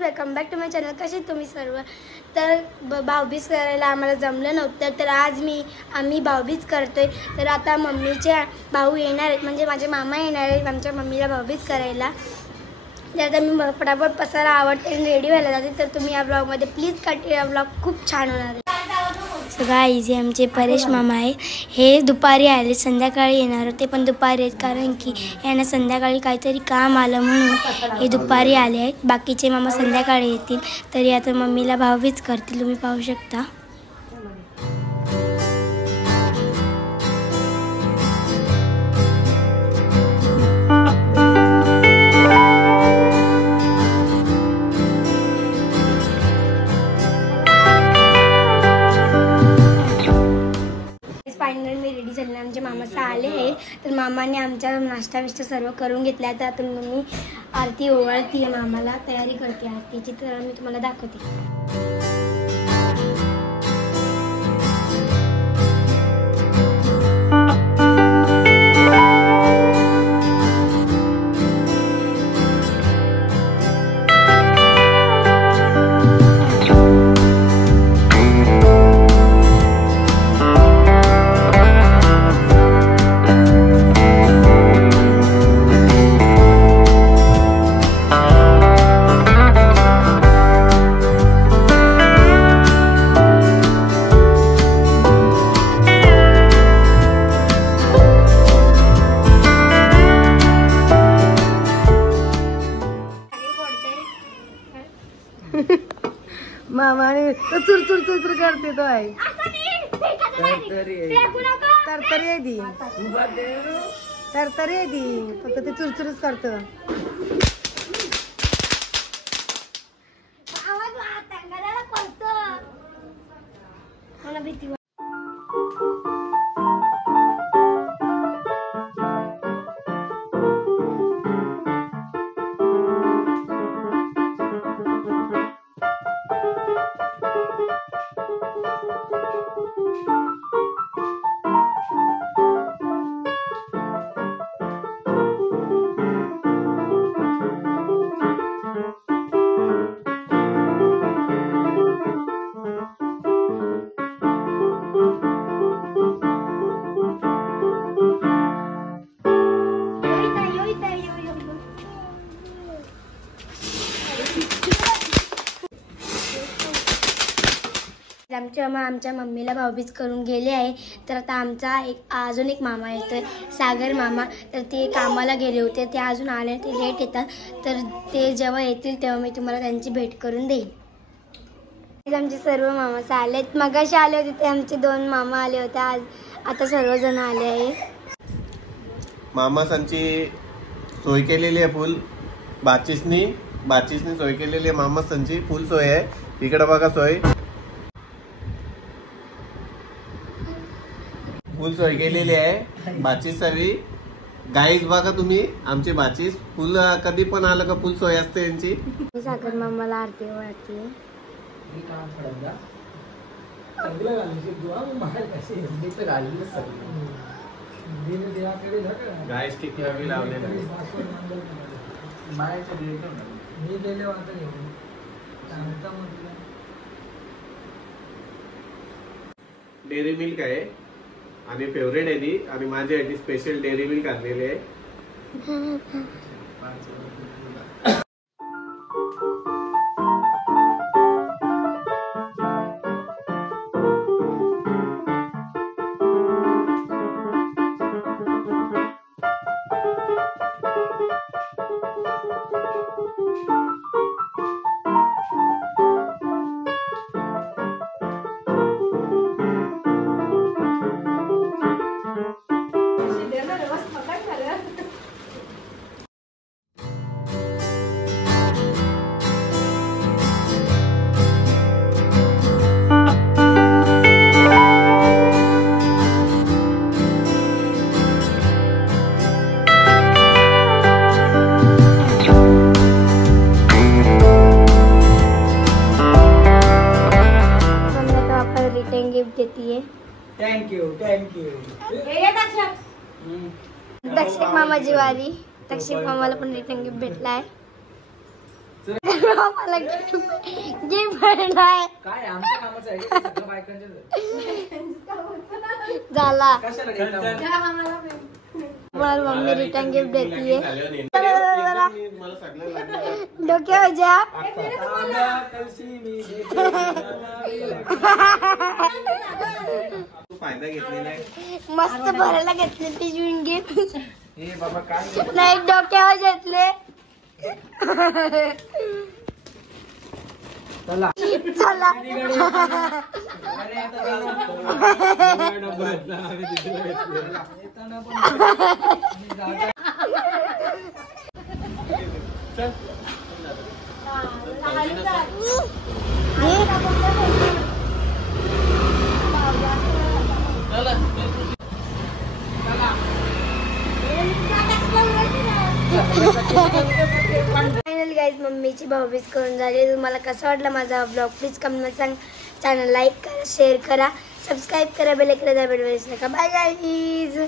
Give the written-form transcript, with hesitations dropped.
Welcome back to my channel. कसे तुम्ही सर्व. तर भाऊबीज करायला आम्हाला जमलं नव्हतं, तर आज आम्ही भाऊबीज करतोय. तर आता मम्मीचे भाऊ येणार आहेत, म्हणजे माझे मामा येणार आहेत आमच्या मम्मीला भाऊबीज करायला. तर आता मी फटाफट पसारा आवडते आणि रेडी व्हायला जाते. तर तुम्ही या ब्लॉगमध्ये प्लीज कंटिन्यू, ब्लॉग खूप छान होणार आहे. सगळा इझी आमचे परेश मामा आहे. हे दुपारी आले, संध्याकाळी येणार होते पण दुपारी आहेत, कारण की यांना संध्याकाळी काहीतरी काम आलं म्हणून हे दुपारी आले आहेत. बाकीचे मामा संध्याकाळी येतील. तरी आता मम्मीला भाऊबीज करतील, तुम्ही पाहू शकता. फायनल मी रेडी झाले. आमचे मामा आले आहे, तर मामाने आमच्या नाश्ता विष्टा सर्व करून घेतला. तर आता मी आरती ओवाळती आहे, मामाला तयारी करते आरतीची, तर मी तुम्हाला दाखवते. मामाने चुर चुर चुर चुर करते तो आहे, तरतरी आहे ती, तरतरी आहे ती, फक्त ते चुरचुरच करत. मला भीती आमच्या मम्मीला भाऊबीज करून गेले आहे. तर आता आमचा अजून एक मामा येतोय, सागर मामा. तर ते कामाला गेले होते, ते अजून आले, ते लेट येतात. तर ते जेव्हा येतील तेव्हा मी तुम्हाला त्यांची भेट करून देईन. आमचे सर्व मामा आलेत. मगाशी आले होते ते आमचे 2 मामा आले होते, आज आता सर्वजण आले आहे. मामासांची सोय केलेली आहे, फुल बाचीसनी सोय केलेली आहे. मामासांची फुल सोय आहे. इकडे बघा, सोय फुल सोय केलेली आहे. बाचीस हवी गाईज, बघा तुम्ही आमची बाचीस फुल, कधी पण आलं का फुल सोय असते यांची. सागर मामाला आरती वाटते. गाईज किती हवी लावलेलं डेअरी मिल्क आहे आणि फेवरेट आहे ती, आणि माझ्यासाठी स्पेशल डेअरी मिल्क आणलेली आहे. Thank you thank you. दक्षिण मामाची वारी. दक्षिण मामाला पण रिटर्न गिफ्ट भेटलाय. मला गिफ्ट भेटलाय काय आमच्या कामाचं आहे का? सगळं बायकांचंच आहे. झाला कशाला घेतला? मला मम्मी रिटर्न गिफ्ट देतीये मला सगळं लागलं. डोक्यावर जा तांब्या, कळशी मी तू फायदा घेतलेला आहे. मस्त भरायला घेतले ती जून गिफ्ट हे बाबा काय नाही डोक्यावर घेतले चला चला अरे आता येताना पण फायनल गाईज मम्मीची भाऊबीज करून झाली. तुम्हाला कसं वाटलं माझा ब्लॉग प्लीज कमेंट सांग. चॅनल लाईक करा, शेअर करा, सबस्क्राईब करा, बेल आयकॉन दाबायला विसरू नका. Bye guys.